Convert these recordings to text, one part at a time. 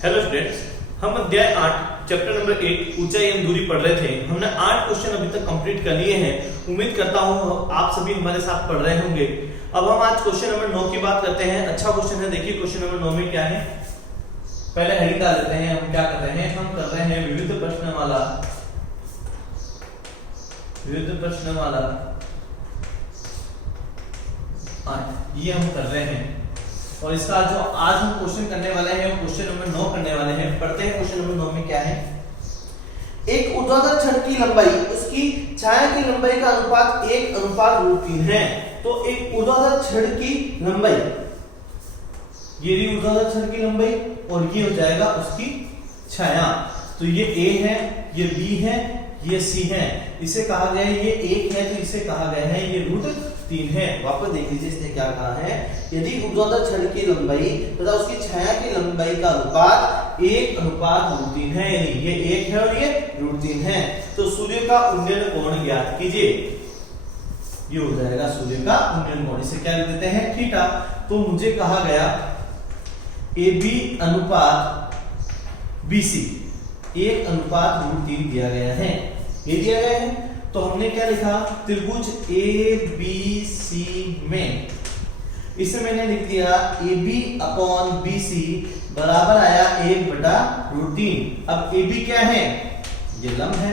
Hello students, हम अध्याय 8 chapter number 1 ऊंचाई एवं दूरी पढ़ रहे थे। हमने 8 क्वेश्चन अभी तक कंप्लीट कर लिए हैं। उम्मीद करता हूं आप सभी हमारे साथ पढ़ रहे होंगे। अब हम आज क्वेश्चन नंबर 9 की बात करते हैं। अच्छा क्वेश्चन है, देखिए क्वेश्चन नंबर 9 में क्या है। पहले हेडिंग डाल देते हैं। हम क्या कर रहे हैं, हम कर रहे हैं विविध प्रश्नमाला ये हम कर रहे हैं। और इसका जो आज हम क्वेश्चन करने वाले हैं वो क्वेश्चन नंबर 9 करने वाले हैं। पढ़ते हैं क्वेश्चन नंबर 9 में क्या है। एक ऊर्ध्वाधर छड़ की लंबाई उसकी छाया की लंबाई का अनुपात 1:3 है। तो एक ऊर्ध्वाधर छड़ की लंबाई, ये रही ऊर्ध्वाधर छड़ की लंबाई और ये हो जाएगा उसकी छाया। तो ये A है, ये B है, ये C है। इसे कहा गया है, ये 1 है तो इसे कहा गया है ये √3 है। वापस देख लीजिए इसने क्या कहा है। यदि ऊर्ध्वाधर छड़ की लंबाई तथा उसकी छाया की लंबाई का अनुपात 1:3 है, यानी ये 1 है और ये √3 है, तो सूर्य का उन्नयन कोण ज्ञात कीजिए। ये हो जाएगा सूर्य का उन्नयन कोण। इसे क्या लिख देते हैं, थीटा। तो मुझे कहा गया AB अनुपात BC 1:3 दिया गया है। ये दिया गया है तो हमने क्या लिखा, त्रिभुज ABC में, इसे मैंने लिख दिया AB/BC बराबर आया 1/√3। अब AB क्या है, ये लंब है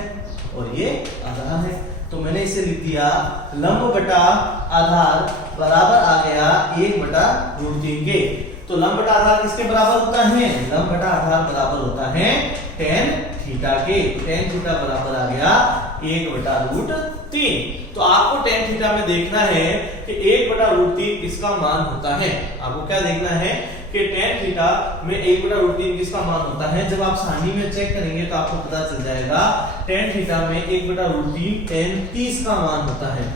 और ये आधार है, तो मैंने इसे लिख दिया लंब बटा आधार बराबर आ गया 1/√3 के। तो लंब बटा आधार किसके बराबर होता है, लंब बटा आधार बराबर होता है tan थीटा के। tan थीटा बराबर आ गया 1/√3। तो आपको tan थीटा में देखना है कि 1/√3 किसका मान होता है। आपको क्या देखना है कि tan थीटा में 1/√3 किसका मान होता है। जब आप सारणी में चेक करेंगे तो आपको पता चल जाएगा tan थीटा में 1/√3 tan 30 का मान होता है।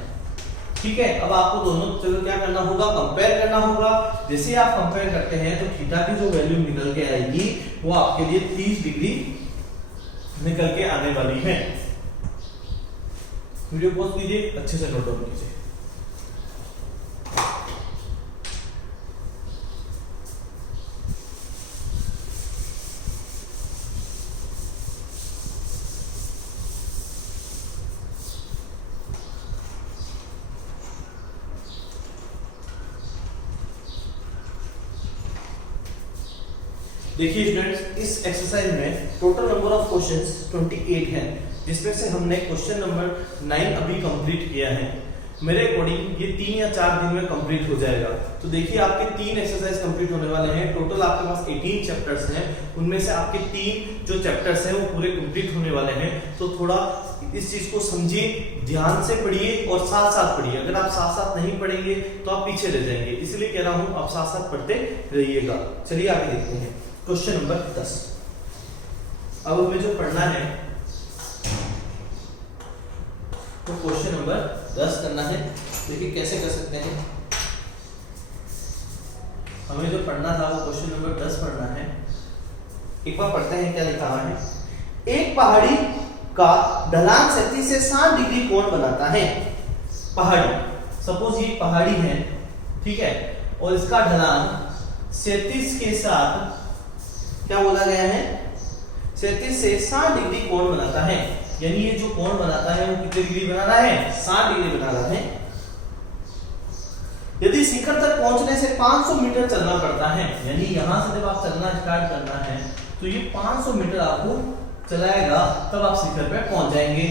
ठीक है, अब आपको दोनों जगह क्या करना होगा, कंपेयर करना होगा। जैसे आप कंपेयर करते हैं तो थीटा की जो वैल्यू निकल के आएगी वो आपके लिए 30 डिग्री निकल के आने वाली है। वीडियो पॉज कीजिए, अच्छे से नोट डाउन कीजिए। देखिए स्टूडेंट्स, इस एक्सरसाइज में टोटल नंबर ऑफ क्वेश्चंस 28 हैं, जिसमें से हमने क्वेश्चन नंबर 9 अभी कंप्लीट किया है। मेरे अकॉर्डिंग ये 3 या 4 दिन में कंप्लीट हो जाएगा। तो देखिए आपके 3 एक्सरसाइज कंप्लीट होने वाले हैं। टोटल आपके पास 18 चैप्टर्स हैं, उनमें से आपके 3 जो चैप्टर्स हैं वो पूरे कंप्लीट होने वाले हैं। तो थोड़ा इस चीज को समझिए, ध्यान से पढ़िए और साथ साथ पढ़िए। अगर आप साथ साथ नहीं पढ़ेंगे तो आप पीछे रह जाएंगे, इसलिए कह रहा हूं आप साथ साथ पढ़ते रहिएगा। चलिए आगे देखते हैं क्वेश्चन नंबर 10। अब हमें जो पढ़ना है तो क्वेश्चन नंबर 10 करना है। देखिए कैसे कर सकते हैं। हमें जो पढ़ना था वो क्वेश्चन नंबर 10 पढ़ना है। एक बार पढ़ते हैं क्या लिखा हुआ है। एक पहाड़ी का ढलान 37 से 60 डिग्री कोण बनाता है। पहाड़ी, सपोज ये पहाड़ी है, ठीक है, और इसका ढलान 37 के साथ क्या बोला गया है, 37 से 60 डिग्री कोण बनाता है। यानी ये जो कोण बनाता है वो कितनी डिग्री बना रहा है, 60 डिग्री बना रहा है। यदि शिखर तक पहुंचने से 500 मीटर चलना पड़ता है, यानी यहां से जब आप चलना स्टार्ट करना है तो ये 500 मीटर आपको चलाएगा, तब आप शिखर पे पहुंच जाएंगे।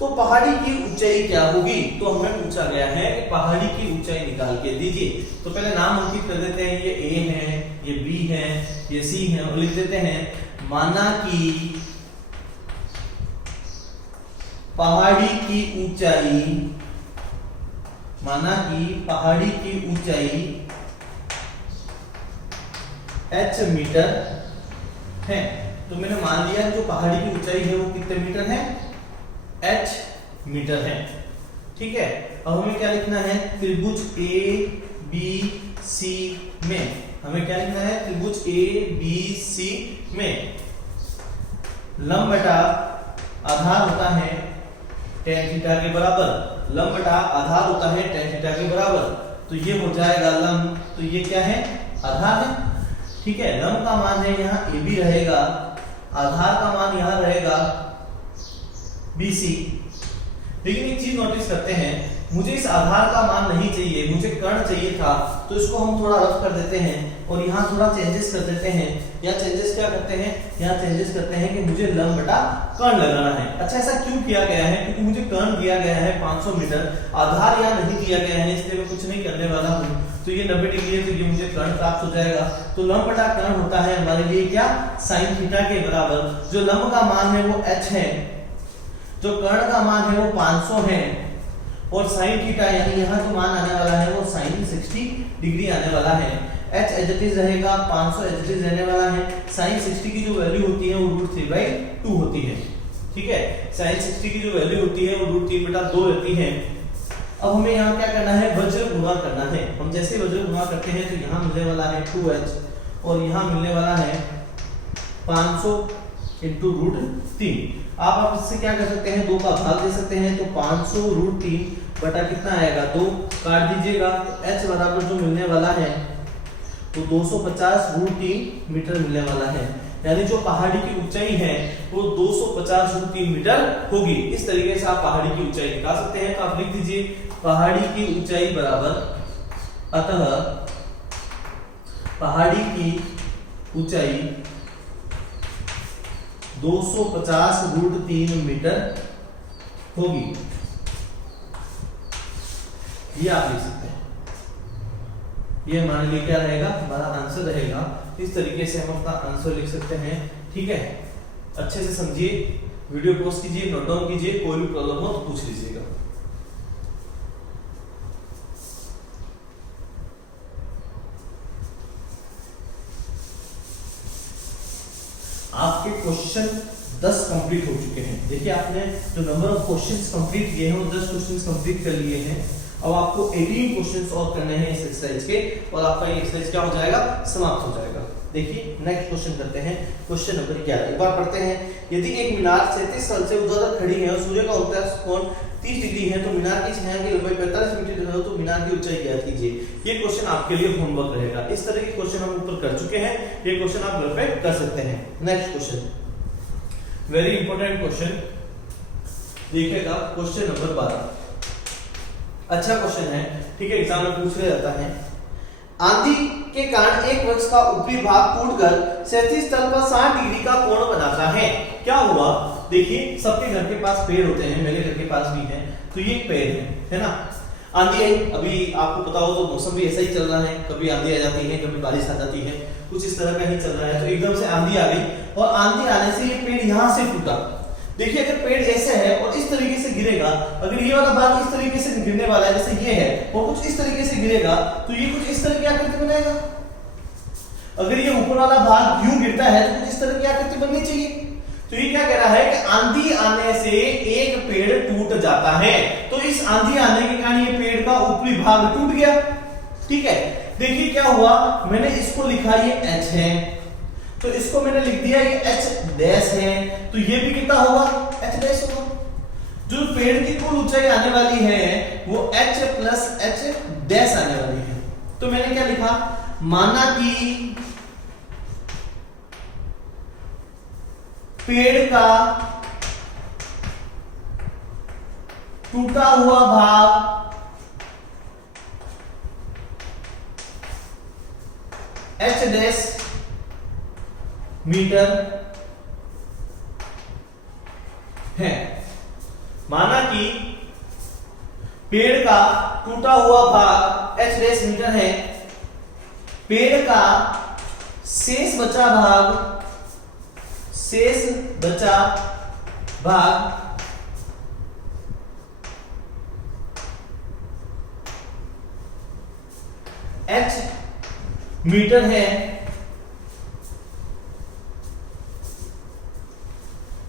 तो पहाड़ी की ऊंचाई क्या होगी। तो हमें पूछा गया है कि पहाड़ी की ऊंचाई निकाल के दीजिए। तो पहले नाम अंकित कर देते हैं। ये A है, ये B है, ये C है, और लिख देते हैं माना कि पहाड़ी की ऊंचाई h मीटर है। तो मैंने मान लिया जो पहाड़ी की ऊंचाई है वो कितने मीटर है, h मीटर है। ठीक है, अब हमें क्या लिखना है, त्रिभुज ABC में हमें क्या लिखना है, त्रिभुज ABC में लंब बटा आधार होता है tan थीटा के बराबर। लंब बटा आधार होता है tan थीटा के बराबर। तो ये हो जाएगा लंब, तो ये क्या है, आधार है। ठीक है, लंब का मान है यहाँ AB रहेगा, आधार का मान यहाँ रहेगा BC। लेकिन एक चीज नोटिस करते हैं, मुझे इस आधार का मान नहीं चाहिए, मुझे कर्ण चाहिए था, तो इसको हम थोड़ा रफ कर देते हैं और यहाँ थोड़ा चेंजेस कर देते हैं। यहाँ चेंजेस क्या करते हैं, यहाँ चेंजेस करते हैं कि मुझे लंब बटा कर्ण लगाना है। अच्छा, ऐसा क्यों किया गया है? क्योंकि मुझे कर्ण दिया गया है 500 मीटर, आधार यहाँ नहीं दिया गया है, इसलिए मैं कुछ नहीं करने वाला हूँ। तो ये 90 डिग्री है, तो ये मुझे कर्ण प्राप्त हो जाएगा। तो लंब बटा कर्ण होता है हमारे लिए क्या, साइन थीटा के बराबर। जो लंब का मान है वो h है, जो कर्ण का मान है वो 500 है, और साइन थीटा यानी यहाँ जो मान आने वाला है वो साइन 60 डिग्री आने वाला है। h एज इट इज रहेगा, 500 एज इट इज रहने वाला है। साइन 60 की जो वैल्यू होती है वो √3/2 होती है। ठीक है, साइन 60 की जो वैल्यू होती है वो √3/2 रहती है। अब हमें यहाँ क्या करना है, वज्र गुणा करना है। हम जैसे वज्र गुणा करते हैं तो यहाँ मिलने वाला है 2h और यहाँ मिलने वाला है 500 इंटू √3। आप इससे क्या कर सकते हैं, 2 का भाग दे सकते हैं, तो 500 √3 बटा कितना आएगा 2, काट दीजिएगा। h बराबर जो मिलने वाला है तो 250 √3 मीटर मिलने वाला है, यानी जो पहाड़ी की ऊंचाई है वो 250 √3 मीटर होगी। इस तरीके से आप पहाड़ी की ऊंचाई निकाल सकते हैं। तो आप लिख दीजिए पहाड़ी की ऊंचाई बराबर, अतः पहाड़ी की ऊंचाई 250 √3 मीटर होगी। ये आप लिख सकते हैं, ये हमारे लिए क्या रहेगा, हमारा आंसर रहेगा। इस तरीके से हम अपना आंसर लिख सकते हैं। ठीक है, अच्छे से समझिए, वीडियो पॉज कीजिए, नोट डाउन कीजिए, कोई भी प्रॉब्लम हो तो पूछ लीजिएगा। आपके क्वेश्चन 10 कंप्लीट हो चुके हैं। देखिए, आपने जो नंबर ऑफ क्वेश्चंस कंप्लीट किए हैं वो 10 क्वेश्चंस कंप्लीट कर लिए हैं। अब आपको 18 क्वेश्चंस और करने हैं इस एक्सरसाइज के, और आपका ये एक्सरसाइज क्या हो जाएगा, समाप्त हो जाएगा। देखिए, नेक्स्ट क्वेश्चन करते हैं, क्वेश्चन नंबर 11। एक बार पढ़ते हैं। यदि एक मीनार 37 साल से ऊर्ध्वाधर खड़ी है और सूर्य का उगता कोण 30 डिग्री है, तो मीनार की छाया की लंबाई 45 मीटर है, तो मीनार की ऊंचाई ज्ञात कीजिए। ये क्वेश्चन आपके लिए होमवर्क रहेगा। इस तरह के क्वेश्चन हम ऊपर कर चुके हैं, ये क्वेश्चन आप घर पे कर सकते हैं। Next question, very important question, देखिएगा, क्वेश्चन नंबर 12। अच्छा क्वेश्चन है, ठीक है, एग्जाम में पूछ लिया जाता है। आंधी के कारण एक वृक्ष का ऊपरी भाग टूटकर 37 तल पर 60 डिग्री का कोण बनाता है। क्या हुआ? देखिए, सबके घर के पास पेड़ होते हैं, मेरे घर के पास भी है। तो ये एक पेड़ है ना। आंधी आई, अभी आपको पता हो तो मौसम भी ऐसा ही चल रहा है, कभी आंधी आ जाती है, कभी बारिश आ जाती है, कुछ इस तरह का ही चल रहा है। तो एकदम से आंधी आ गई, और आंधी आने से ये पेड़ यहाँ से टूटा। देखिए, अगर पेड़ ऐसे है और इस तरीके से गिरेगा, अगर ये वाला भाग इस तरीके से गिरने वाला है, जैसे ये है, और कुछ इस तरीके से गिरेगा, तो ये कुछ इस तरह की आकृति बनाएगा। अगर ये ऊपर वाला भाग यूं गिरता है तो कुछ इस तरह की आकृति बननी चाहिए। तो ये क्या कह रहा है कि आंधी आने से एक पेड़ टूट जाता है, तो इस आंधी आने के कारण ये पेड़ का ऊपरी भाग टूट गया। ठीक है, देखिए क्या हुआ, मैंने इसको लिखा ये h है, तो इसको मैंने लिख दिया ये h डैश है, तो ये भी कितना होगा, h डैश होगा। जो पेड़ की कुल ऊंचाई आने वाली है वो h प्लस h डैश आने वाली है। तो मैंने क्या लिखा, माना कि पेड़ का टूटा हुआ भाग h डैश मीटर है। माना कि पेड़ का टूटा हुआ भाग h डैश मीटर है, पेड़ का शेष बचा भाग h मीटर है।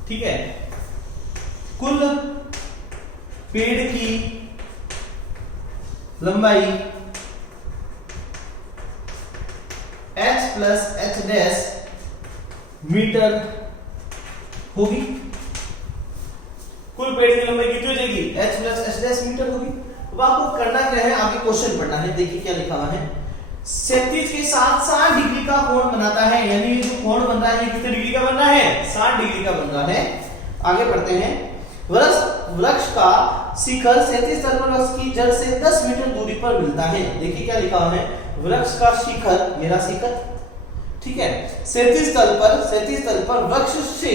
ठीक है, कुल पेड़ की लंबाई h plus h dash metre होगी। कुल पेड़ की लंबाई कितनी हो जाएगी, h plus h dash metre होगी। अब आपको करना क्या है, आगे क्वेश्चन पढ़ना है। देखिए क्या लिखा हुआ है, 37 के साथ 60 डिग्री का कोण बनाता है, यानी जो कोण बन रहा है कितने डिग्री का बन रहा है, 60 डिग्री का बन रहा है। आगे बढ़ते हैं। वृक्ष का शिखर 37 तल पर वृक्ष की जड़ से 10 मीटर दूरी पर मिलता है। देखिए क्या लिखा हुआ है, वृक्ष का शिखर, मेरा शिखर, ठीक है, 37 तल पर वृक्ष से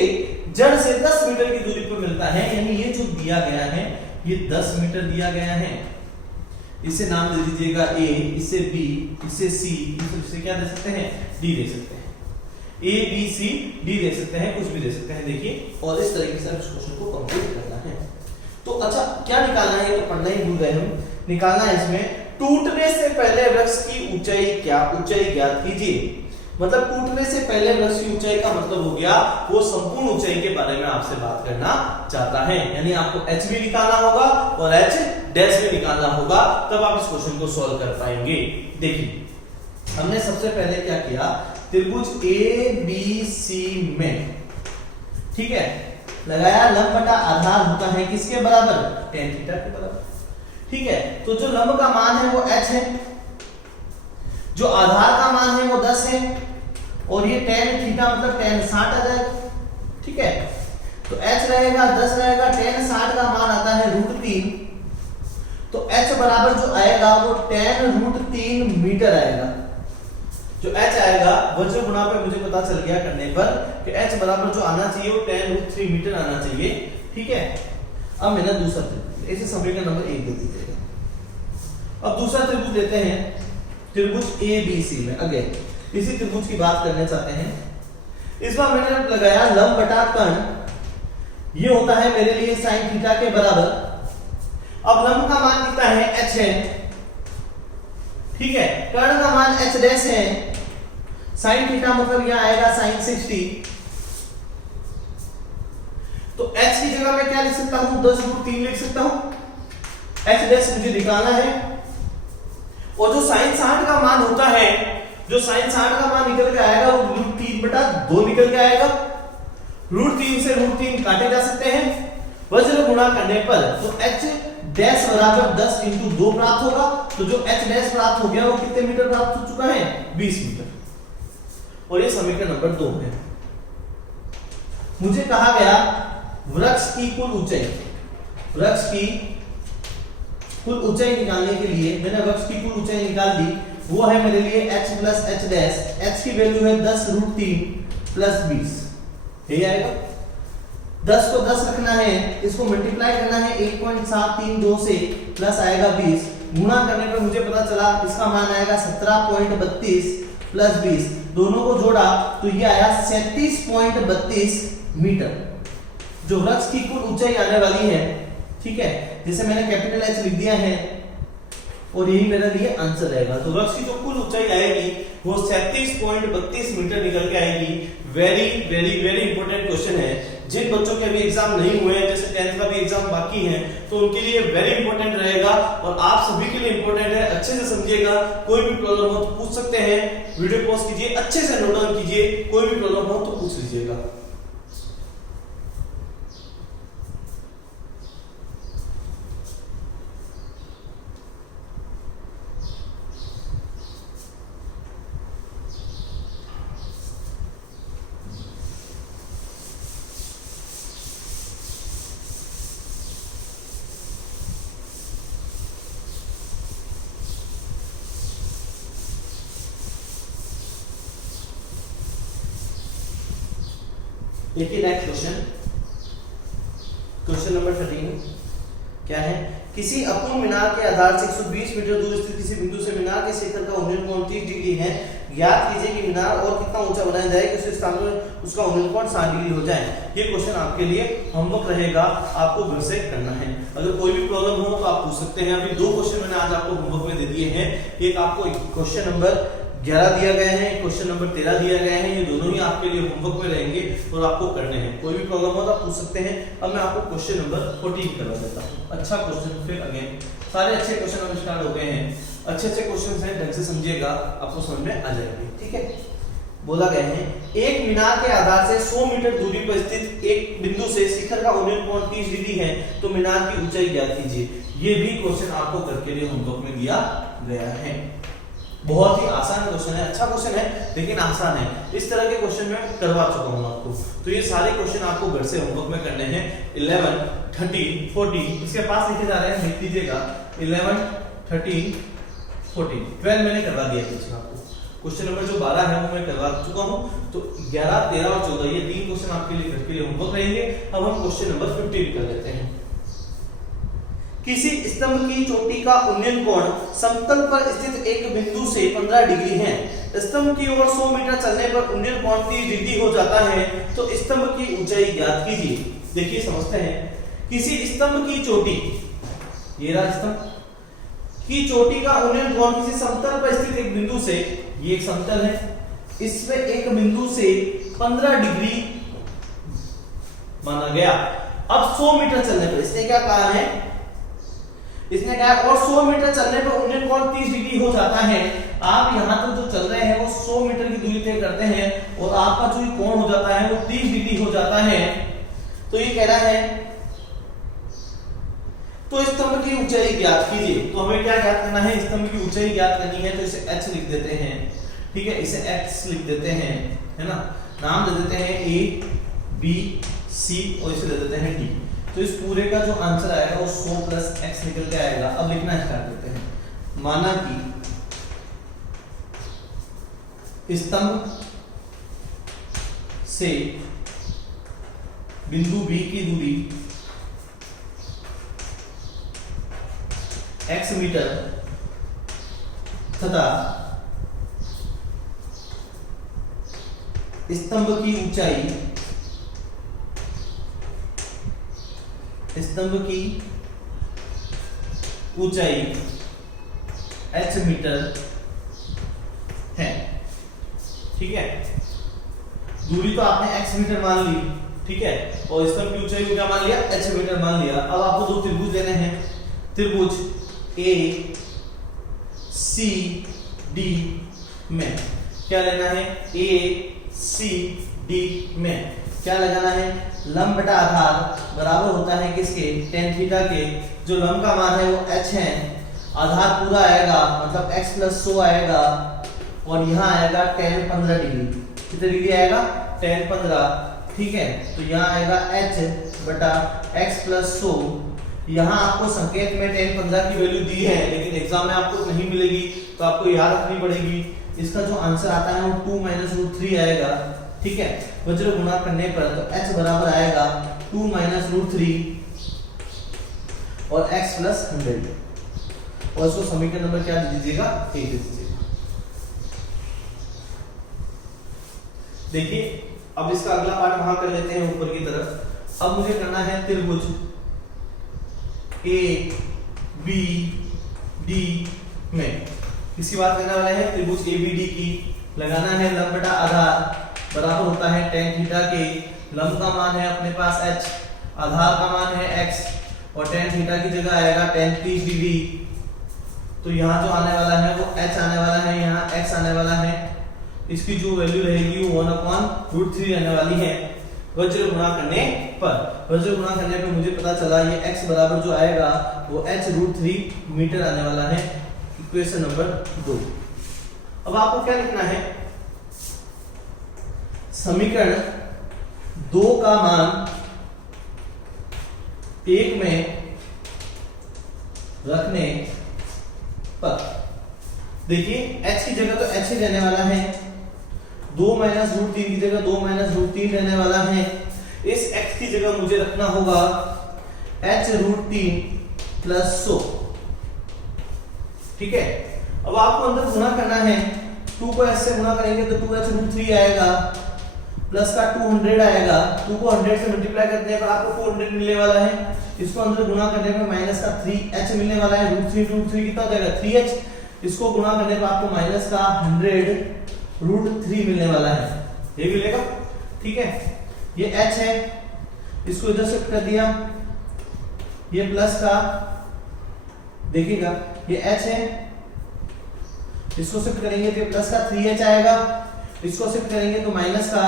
जड़ से 10 मीटर की दूरी पर मिलता है, यानी ये जो दिया गया है ये 10 मीटर दिया गया है। इसे नाम दे दीजिएगा ए, इसे बी, इसे सी, इसे क्या दे सकते हैं, डी दे सकते हैं। ए बी सी डी दे सकते हैं, कुछ भी दे सकते हैं। देखिए और इस तरीके से इस क्वेश्चन को कंप्लीट करना है। तो अच्छा क्या निकालना है, तो पढ़ना ही भूल गए हम। निकालना है इसमें टूटने से पहले वृक्ष की ऊंचाई ज्ञात कीजिए। मतलब टूटने से पहले वृक्ष की ऊंचाई का मतलब हो गया वो संपूर्ण ऊंचाई के बारे में आपसे बात करना चाहता है, यानी आपको एच भी निकालना होगा और एच डैश भी निकालना होगा, तब आप इस क्वेश्चन को सॉल्व कर पाएंगे। देखिए हमने सबसे पहले क्या किया, त्रिभुज ए बी सी में, ठीक है, लगाया लंब बटा आधार होता है किसके बराबर, tan थीटा के बराबर, ठीक है। तो जो लंब का मान है वो h है, जो आधार का मान है वो 10 है, और ये tan थीटा मतलब tan 60 आ जाएगा, ठीक है। तो h रहेगा 10 रहेगा, tan 60 का मान आता है √3, तो h बराबर जो आएगा वो tan √3 मीटर आएगा। जो h आएगा वज्र गुणा पे मुझे पता चल गया करने पर कि h बराबर जो आना चाहिए वो tan √3 मीटर आना चाहिए, ठीक है। अब मैंने दूसरा त्रिभुज, इसे समीकरण नंबर 1 दे दीजिएगा। अब दूसरा त्रिभुज लेते हैं, त्रिभुज ए बी सी में। अगेन इसी त्रिभुज की बात करना चाहते हैं। इस बार मैंने लगाया लंब बटा कर्ण, ये होता है मेरे लिए sin थीटा के बराबर। अब लंब का मान कितना है, h है, ठीक है, कर्ण का मान h डैश है, sin थीटा मतलब यहां आएगा sin 60। तो h की जगह मैं क्या लिख सकता हूं, 10√3 लिख सकता हूं। h डैश मुझे निकालना है, और जो sin 60 का मान होता है, जो sin 60 का मान निकल के आएगा वो √3/2 निकल के आएगा। √3 से √3 काटे जा सकते हैं, वज्र गुणा करने पर तो h डैश बराबर 10 × 2 प्राप्त होगा। तो जो h डैश प्राप्त हो गया वो कितने मीटर प्राप्त हो चुका है, 20 मीटर। और ये समीकरण नंबर 2 है। मुझे कहा गया वृक्ष की कुल ऊंचाई, वृक्ष की कुल ऊंचाई निकालने के लिए मैंने वृक्ष की कुल ऊंचाई निकाल दी, वो है मेरे लिए h plus h dash, h की वैल्यू है 10√3 प्लस 20, यही आएगा। 10 को 10 रखना है, इसको मल्टीप्लाई करना है 1.732 से, प्लस आएगा 20, गुणा करने पर मुझे पता चला इसका मान आएगा 17.32 प्लस 20, दोनों को जोड़ा तो ये आया 37.32 मीटर, जो वृक्ष की कुल ऊंचाई आने वाली है, ठीक है। जैसे मैंने कैपिटल H लिख दिया है और यही मेरे लिए आंसर रहेगा। तो वृक्ष की जो कुल ऊंचाई आएगी वो 37.32 मीटर निकल के आएगी। Very very very important question है। जिन बच्चों के अभी एग्जाम नहीं हुए हैं, जैसे 10th का भी एग्जाम बाकी है, तो उनके लिए वेरी इंपॉर्टेंट रहेगा और आप सभी के लिए इंपॉर्टेंट है। अच्छे से समझिएगा, कोई भी प्रॉब्लम हो तो पूछ सकते हैं, वीडियो पॉज कीजिए, अच्छे से नोट डाउन कीजिए, कोई भी प्रॉब्लम हो तो पूछ लीजिएगा। देखिए नेक्स्ट क्वेश्चन, क्वेश्चन नंबर 13 क्या है, किसी अपूर्ण मीनार के आधार से 120 मीटर दूर स्थित किसी बिंदु से मीनार के शिखर का उन्नयन कोण 30 डिग्री है। ज्ञात कीजिए कि मीनार और कितना ऊंचा बनाया जाए कि उस स्थान पर उसका उन्नयन कोण 60 डिग्री हो जाए। ये क्वेश्चन आपके लिए होमवर्क रहेगा, आपको घर से करना है। अगर कोई भी प्रॉब्लम हो तो आप पूछ सकते हैं। अभी 2 क्वेश्चन मैंने आज आपको होमवर्क में दे दिए हैं। एक आपको क्वेश्चन नंबर 11 दिया गया है, क्वेश्चन नंबर 13 दिया गया है। ये दोनों ही आपके लिए होमवर्क में रहेंगे और आपको करने हैं। कोई भी प्रॉब्लम हो तो आप पूछ सकते हैं। अब मैं आपको क्वेश्चन नंबर 14 करवा देता हूं। अच्छा क्वेश्चन, फिर अगेन सारे अच्छे क्वेश्चन अब स्टार्ट हो गए हैं। अच्छे अच्छे क्वेश्चन हैं, ढंग से समझिएगा, आपको समझ में आ जाएंगे, ठीक है। बोला गया है एक मीनार के आधार से 100 मीटर दूरी पर स्थित एक बिंदु से शिखर का उन्नयन कोण 30 डिग्री है, तो मीनार की ऊंचाई ज्ञात कीजिए। ये भी क्वेश्चन आपको घर के लिए होमवर्क में दिया गया है। बहुत ही आसान क्वेश्चन है, अच्छा क्वेश्चन है लेकिन आसान है। इस तरह के क्वेश्चन मैं करवा चुका हूं आपको। तो ये सारे क्वेश्चन आपको घर से होमवर्क में करने हैं। 11, 13, 14 इसके पास लिखे जा रहे हैं, लिख लीजिएगा 11, 13, 14, 12 मैंने करवा दिया क्वेश्चन आपको। क्वेश्चन नंबर जो 12 है वो मैं करवा चुका हूं। तो 11, 13 और 14 ये तीन क्वेश्चन आपके लिए घर के लिए होमवर्क रहेंगे। अब हम क्वेश्चन नंबर 15 कर लेते हैं। किसी स्तंभ की चोटी का उन्नयन कोण समतल पर स्थित एक बिंदु से 15 डिग्री है। स्तंभ की ओर 100 मीटर चलने पर उन्नयन कोण 30 डिग्री हो जाता है, तो स्तंभ की ऊंचाई ज्ञात कीजिए। देखिए समझते हैं, किसी स्तंभ की चोटी, ये रहा स्तंभ की चोटी का उन्नयन कोण किसी समतल पर स्थित एक बिंदु से, ये एक समतल है, इसमें एक बिंदु से 15 डिग्री माना गया। अब 100 मीटर चलने पर इसने क्या कहा है, इसने कहा और 100 मीटर चलने पर उन्नयन कोण 30 डिग्री हो जाता है। आप यहां तक जो चल रहे हैं वो 100 मीटर की दूरी तय करते हैं और आपका जो कोण हो जाता है वो 30 डिग्री हो जाता है। तो ये कह रहा है तो स्तंभ की ऊंचाई ज्ञात कीजिए। तो हमें क्या ज्ञात करना है, स्तंभ की ऊंचाई ज्ञात करनी है। तो इसे h लिख देते हैं, ठीक है, इसे x लिख देते हैं, है ना, नाम दे देते हैं a b c और इसे दे देते हैं d। तो इस पूरे का जो आंसर आएगा वो 100 प्लस x निकल के आएगा। अब लिखना स्टार्ट करते हैं। माना कि स्तंभ से बिंदु B की दूरी x मीटर तथा स्तंभ की ऊंचाई h मीटर है, ठीक है। दूरी तो आपने x मीटर मान ली, ठीक है, और स्तंभ की ऊंचाई को क्या मान लिया, h मीटर मान लिया। अब आपको दो त्रिभुज लेने हैं, त्रिभुज A C D में क्या लेना है, A C D में क्या लगाना है, लंब बटा आधार बराबर होता है किसके, tan थीटा के। जो लंब का मान है वो h है, आधार पूरा आएगा मतलब x प्लस 100 आएगा और यहाँ आएगा tan 15 डिग्री। कितने डिग्री आएगा, tan 15, ठीक है। तो यहाँ आएगा h बटा x प्लस 100। यहाँ आपको संकेत में tan 15 की वैल्यू दी है लेकिन एग्जाम में आपको नहीं मिलेगी तो आपको याद रखनी पड़ेगी। इसका जो आंसर आता है वो 2 माइनस रूट 3 आएगा, ठीक है। वज्र गुणा करने पर तो h बराबर आएगा 2 माइनस रूट 3 और x प्लस 100 और इसको समीकरण नंबर क्या दे दीजिएगा, 1 दे दीजिएगा। देखिए अब इसका अगला पार्ट वहां कर लेते हैं ऊपर की तरफ। अब मुझे करना है त्रिभुज A B D में किसकी बात करने वाले हैं, त्रिभुज ABD की। लगाना है लंब बटा आधार बराबर होता है tan थीटा के। लंब का मान है अपने पास h, आधार का मान है x और tan थीटा की जगह आएगा tan 30 डिग्री। तो यहाँ जो आने वाला है वो h आने वाला है, यहाँ x आने वाला है। इसकी जो वैल्यू रहेगी वो 1/√3 रहने वाली है। वज्र गुणा करने पर मुझे पता चला ये x बराबर जो आएगा वो h√3 मीटर आने वाला है। Equation number 2। अब आपको क्या लिखना है, समीकरण 2 का मान 1 में रखने पर, देखिए h की जगह तो h ही रहने वाला है, 2 माइनस रूट 3 की जगह 2 माइनस रूट 3 रहने वाला है। इस x की जगह मुझे रखना होगा h√3 प्लस 100, ठीक है। अब आपको अंदर गुणा करना है, 2 को s से गुणा करेंगे तो 2h√3 आएगा प्लस का 200 आएगा। 2 को 100 से मल्टीप्लाई करने पर आपको 400 मिलने वाला है। इसको अंदर गुणा करने पर माइनस का 3h मिलने वाला है। √3 कितना हो जाएगा 3h। इसको गुणा करने पर आपको माइनस का 100√3 मिलने वाला है, ये मिलेगा, ठीक है। ये h है, इसको इधर शिफ्ट कर दिया, ये प्लस का, देखिएगा ये h है, इसको शिफ्ट करेंगे तो प्लस का 3h आएगा, इसको शिफ्ट करेंगे तो माइनस का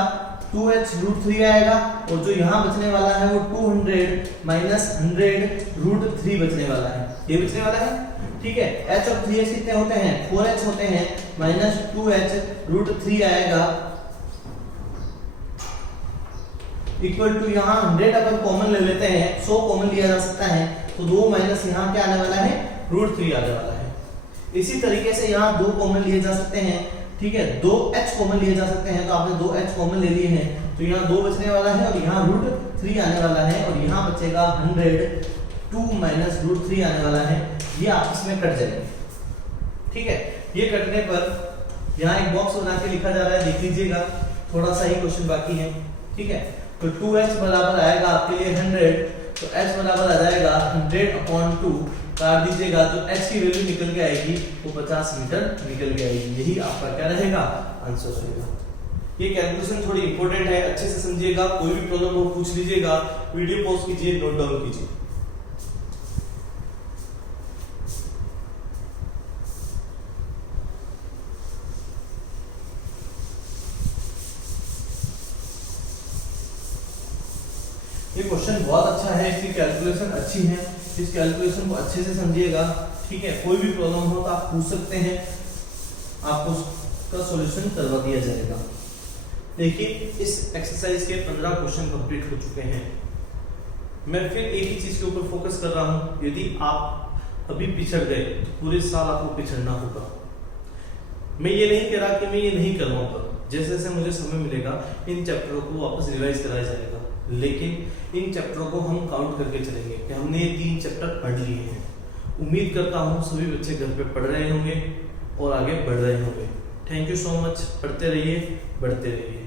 2h√3 आएगा और जो यहाँ बचने वाला है वो 200 माइनस 100√3 बचने वाला है, ये बचने वाला है, ठीक है। h और 3h कितने होते हैं 4h होते हैं, माइनस 2h रूट 3 आएगा इक्वल टू यहाँ 100 अपन कॉमन ले लेते हैं, 100 कॉमन लिया जा सकता है तो 2 माइनस यहाँ क्या आने वाला है रूट 3 आने वाला है। इसी तरीके से यहाँ 2 कॉमन लिए जा सकते हैं, ठीक है, 2h कॉमन लिए जा सकते हैं, तो आपने 2h कॉमन ले लिए हैं तो यहाँ 2 बचने वाला है और यहाँ रूट 3 आने वाला है और यहाँ बचेगा 100 2 माइनस रूट 3 आने वाला है, ये आपस में कट जाएंगे, ठीक है। ये कटने पर यहाँ एक बॉक्स बना के लिखा जा रहा है, देख लीजिएगा, थोड़ा सा ही क्वेश्चन बाकी है, ठीक है। तो 2h बराबर आएगा आपके लिए 100, तो h बराबर आ जाएगा 100/2, काट दीजिएगा तो h की वैल्यू निकल के आएगी वो 50 मीटर निकल के आएगी, यही आपका क्या रहेगा आंसर रहेगा। ये कैलकुलेशन थोड़ी इंपॉर्टेंट है, अच्छे से समझिएगा, कोई भी प्रॉब्लम हो पूछ लीजिएगा, वीडियो पॉज कीजिए, नोट डाउन कीजिए। ये क्वेश्चन बहुत अच्छा है, इसकी कैलकुलेशन अच्छी है, इस कैलकुलेशन को अच्छे से समझिएगा, ठीक है। कोई भी प्रॉब्लम हो तो आप पूछ सकते हैं, आपको उसका सॉल्यूशन करवा दिया जाएगा। देखिए इस एक्सरसाइज के 15 क्वेश्चन कंप्लीट हो चुके हैं। मैं फिर एक ही चीज के ऊपर फोकस कर रहा हूं, यदि आप अभी पिछड़ गए तो पूरे साल आपको पिछड़ना होगा। मैं ये नहीं कह रहा कि मैं ये नहीं करवाऊंगा, जैसे जैसे मुझे समय मिलेगा इन चैप्टरों को वापस रिवाइज कराया जाएगा, लेकिन इन चैप्टरों को हम काउंट करके चलेंगे कि हमने ये 3 चैप्टर पढ़ लिए हैं। उम्मीद करता हूँ सभी बच्चे घर पे पढ़ रहे होंगे और आगे बढ़ रहे होंगे। थैंक यू सो मच, पढ़ते रहिए, बढ़ते रहिए।